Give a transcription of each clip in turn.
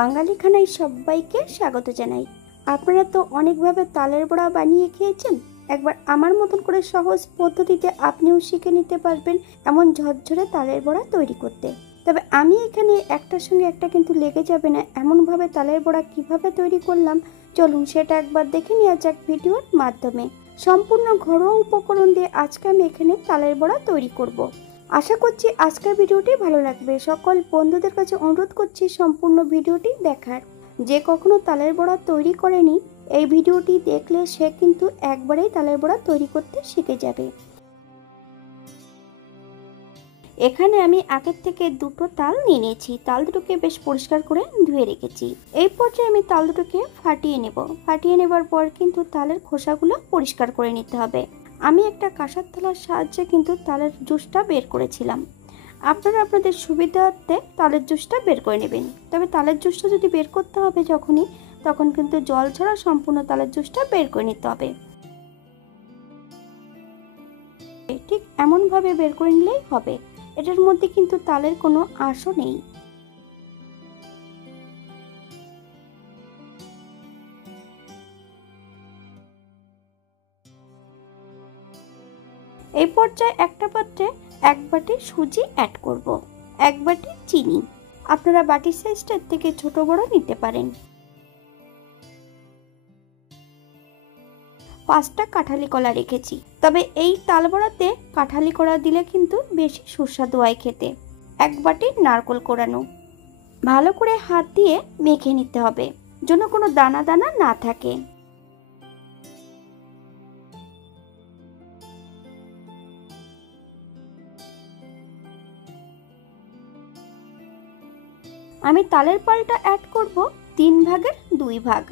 বাঙালি খানায় সবাইকে স্বাগত জানাই। আপনারা তো অনেকভাবে তালের বড়া বানিয়ে খেয়েছেন। একবার আমার মতন করে সহজ পদ্ধতিতে আপনিও শিখে নিতে পারবেন এমন ঝরঝরে তালের বড়া তৈরি করতে। তবে আমি এখানে একটার সঙ্গে একটা কিন্তু লেগে যাবে না এমনভাবে তালের বড়া কিভাবে তৈরি করলাম, চলুন সেটা একবার দেখে নেওয়া যাক ভিডিওর মাধ্যমে। সম্পূর্ণ ঘরোয়া উপকরণ দিয়ে আজকে আমি এখানে তালের বড়া তৈরি করব। আশা করছি আজকের ভিডিওটি ভালো লাগবে। সকল বন্ধুদের কাছে অনুরোধ করছি সম্পূর্ণ ভিডিওটি দেখার। যে কখনো তালের বড়া তৈরি করেনি, এই ভিডিওটি দেখলে সে কিন্তু একবারেই তালের বড়া তৈরি করতে শিখে যাবে। এখানে আমি আগের থেকে দুটো তাল নিয়ে নিয়েছি। তাল দুটোকে বেশ পরিষ্কার করে ধুয়ে রেখেছি। এই পর্যায়ে আমি তাল দুটোকে ফাটিয়ে নেব। ফাটিয়ে নেবার পর কিন্তু তালের খোসাগুলো পরিষ্কার করে নিতে হবে। আমি একটা কাঁসার থালার সাহায্যে কিন্তু তালের জুসটা বের করেছিলাম। আপনারা আপনাদের সুবিধার্থে তালের জুসটা বের করে নেবেন। তবে তালের জুসটা যদি বের করতে হবে যখনই, তখন কিন্তু জল ছাড়া সম্পূর্ণ তালের জুসটা বের করে নিতে হবে। ঠিক এমনভাবে বের করে নিলেই হবে। এটার মধ্যে কিন্তু তালের কোনো আঁশও নেই। এই পর্যায়ে একটা পাত্রে এক বাটি সুজি অ্যাড করব, এক বাটি চিনি। আপনারা বাটির সাইজটার থেকে ছোট বড় নিতে পারেন। 5টা কাঁঠালি কলা রেখেছি। তবে এই তাল বড়াতে কাঁঠালি কলা দিলে কিন্তু বেশি সুস্বাদু হয় খেতে। এক বাটি নারকেল কোড়ানো। ভালো করে হাত দিয়ে মেখে নিতে হবে যেন কোনো দানা দানা না থাকে। আমি তালের পাল্টা অ্যাড করব 3 ভাগের 2 ভাগ।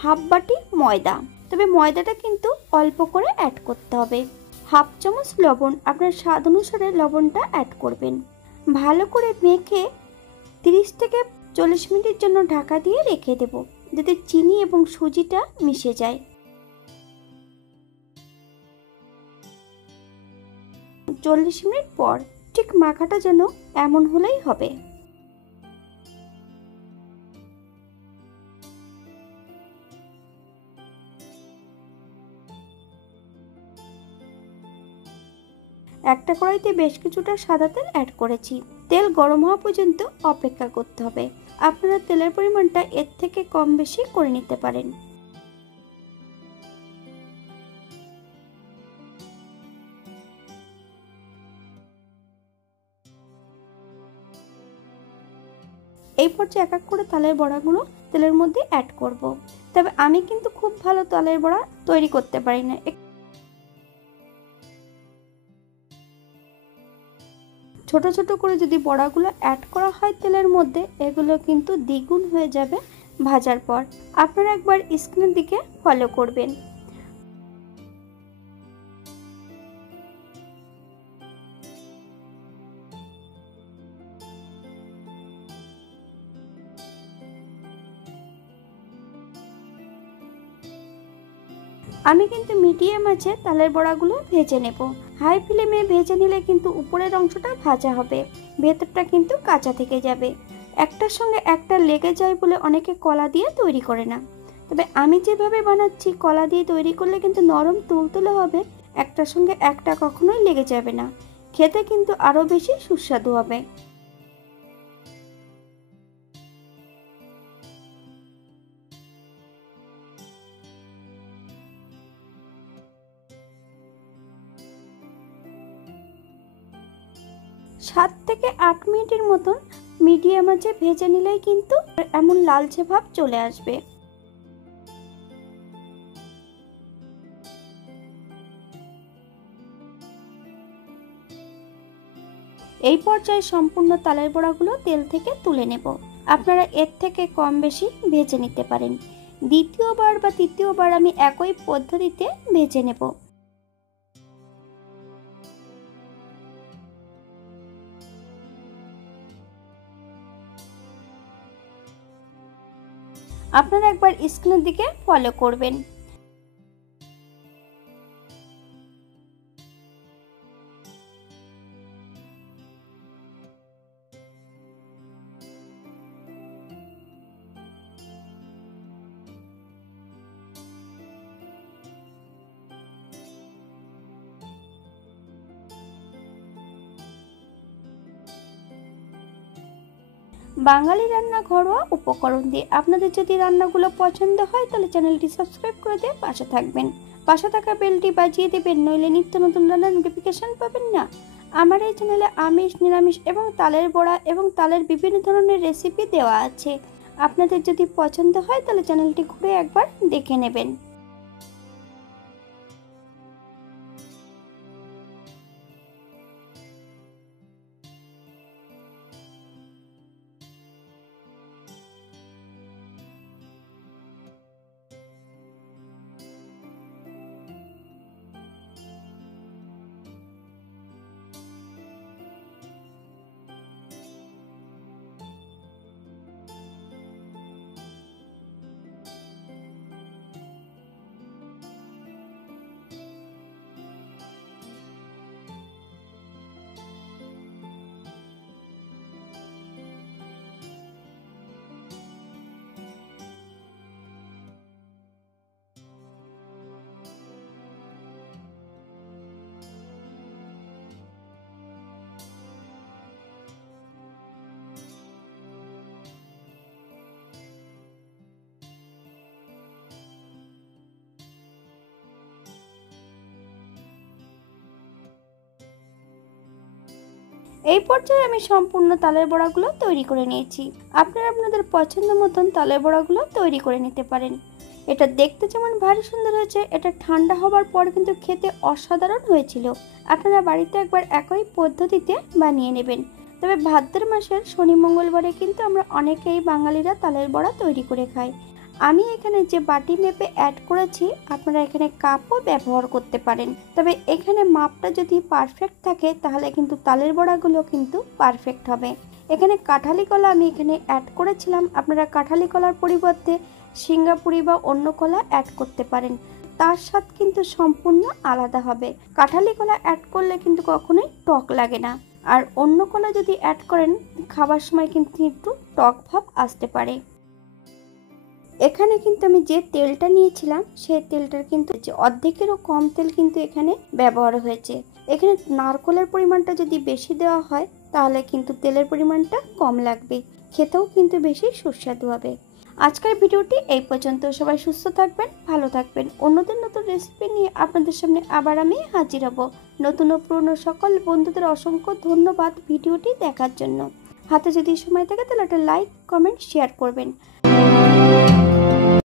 হাফ বাটি ময়দা। তবে ময়দাটা কিন্তু অল্প করে অ্যাড করতে হবে। হাফ চামচ লবণ, আপনার স্বাদ অনুসারে লবণটা অ্যাড করবেন। ভালো করে মেখে 30 থেকে 40 মিনিটের জন্য ঢাকা দিয়ে রেখে দেব, যাতে চিনি এবং সুজিটা মিশে যায়। 40 মিনিট পর ঠিক মাখাটা যেন এমন হলেই হবে। একটা কড়াইতে বেশ কিছুটা সাদা তেল অ্যাড করেছি। তেল গরম হওয়া পর্যন্ত অপেক্ষা করতে হবে। আপনারা তেলের পরিমাণটা এর থেকে কম বেশি করে নিতে পারেন। এই পর্যায়ে এক এক করে তালের বড়াগুলো তেলের মধ্যে অ্যাড করব। তবে আমি কিন্তু খুব ভালো তালের বড়া তৈরি করতে পারি না। ছোট ছোট করে যদি বড়াগুলো অ্যাড করা হয় তেলের মধ্যে, এগুলো কিন্তু দ্বিগুণ হয়ে যাবে ভাজার পর। আপনারা একবার স্ক্রিনের দিকে ফলো করবেন। আমি কিন্তু মিডিয়াম আঁচে তালের বড়াগুলো ভেজে নেব। হাই ফ্লেমে ভেজে নিলে কিন্তু উপরের অংশটা ভাজা হবে, ভেতরটা কিন্তু কাঁচা থেকে যাবে। একটার সঙ্গে একটা লেগে যায় বলে অনেকে কলা দিয়ে তৈরি করে না। তবে আমি যেভাবে বানাচ্ছি, কলা দিয়ে তৈরি করলে কিন্তু নরম তুলতুলে হবে, একটার সঙ্গে একটা কখনোই লেগে যাবে না। খেতে কিন্তু আরো বেশি সুস্বাদু হবে। সাত থেকে 8 মিনিটের মতন মিডিয়াম আঁচে ভেজে নিলেই কিন্তু এমন লালচে ভাব চলে আসবে। এই পর্যায়ে সম্পূর্ণ তালের বড়াগুলো তেল থেকে তুলে নেব। আপনারা এর থেকে কম বেশি ভেজে নিতে পারেন। দ্বিতীয়বার বা তৃতীয়বার আমি একই পদ্ধতিতে ভেজে নেব। আপনারা একবার স্ক্রিনের দিকে ফলো করবেন। বাঙালি রান্না ঘরোয়া উপকরণ দিয়ে। আপনাদের যদি রান্নাগুলো পছন্দ হয় তাহলে চ্যানেলটি সাবস্ক্রাইব করে দিয়ে পাশে থাকবেন, পাশে থাকা বেলটি বাজিয়ে দেবেন, নইলে নিত্য নতুন রান্নার নোটিফিকেশন পাবেন না। আমার এই চ্যানেলে আমিষ, নিরামিষ এবং তালের বড়া এবং তালের বিভিন্ন ধরনের রেসিপি দেওয়া আছে। আপনাদের যদি পছন্দ হয় তাহলে চ্যানেলটি ঘুরে একবার দেখে নেবেন। এই পর্যায়ে আমি সম্পূর্ণ তালের বড়াগুলো তৈরি করে নিয়েছি। আপনারা আপনাদের পছন্দ মতন তালের বড়াগুলো তৈরি করে নিতে পারেন। এটা দেখতে যেমন ভারী সুন্দর হয়েছে, এটা ঠান্ডা হবার পর কিন্তু খেতে অসাধারণ হয়েছিল। আপনারা বাড়িতে একবার একই পদ্ধতিতে বানিয়ে নেবেন। তবে ভাদ্র মাসের শনি মঙ্গলবারে কিন্তু আমরা অনেকেই বাঙালিরা তালের বড়া তৈরি করে খাই। আমি এখানে যে বাটি মেপে অ্যাড করেছি, আপনারা এখানে কাপও ব্যবহার করতে পারেন। তবে এখানে মাপটা যদি পারফেক্ট থাকে তাহলে কিন্তু তালের বড়াগুলো কিন্তু পারফেক্ট হবে। এখানে কাঁঠালি কলা আমি এখানে অ্যাড করেছিলাম। আপনারা কাঁঠালি কলার পরিবর্তে সিঙ্গাপুরি বা অন্য কলা অ্যাড করতে পারেন, তার স্বাদ কিন্তু সম্পূর্ণ আলাদা হবে। কাঁঠালি কলা অ্যাড করলে কিন্তু কখনোই টক লাগে না, আর অন্য কলা যদি অ্যাড করেন খাবার সময় কিন্তু একটু টক ভাব আসতে পারে। এখানে কিন্তু আমি যে তেলটা নিয়েছিলাম সেই তেলটার কিন্তু অর্ধেকেরও কম তেল কিন্তু এখানে ব্যবহার হয়েছে। এখানে নারকেলের পরিমাণটা যদি বেশি দেওয়া হয় তাহলে কিন্তু তেলের পরিমাণটা কম লাগবে, খেতেও কিন্তু বেশি সুস্বাদু হবে। আজকের ভিডিওটি এই পর্যন্ত। সবাই সুস্থ থাকবেন, ভালো থাকবেন। অন্যদের নতুন রেসিপি নিয়ে আপনাদের সামনে আবার আমি হাজির হব। নতুন ও পুরনো সকল বন্ধুদের অসংখ্য ধন্যবাদ ভিডিওটি দেখার জন্য। হাতে যদি সময় থাকে তাহলে একটা লাইক, কমেন্ট, শেয়ার করবেন।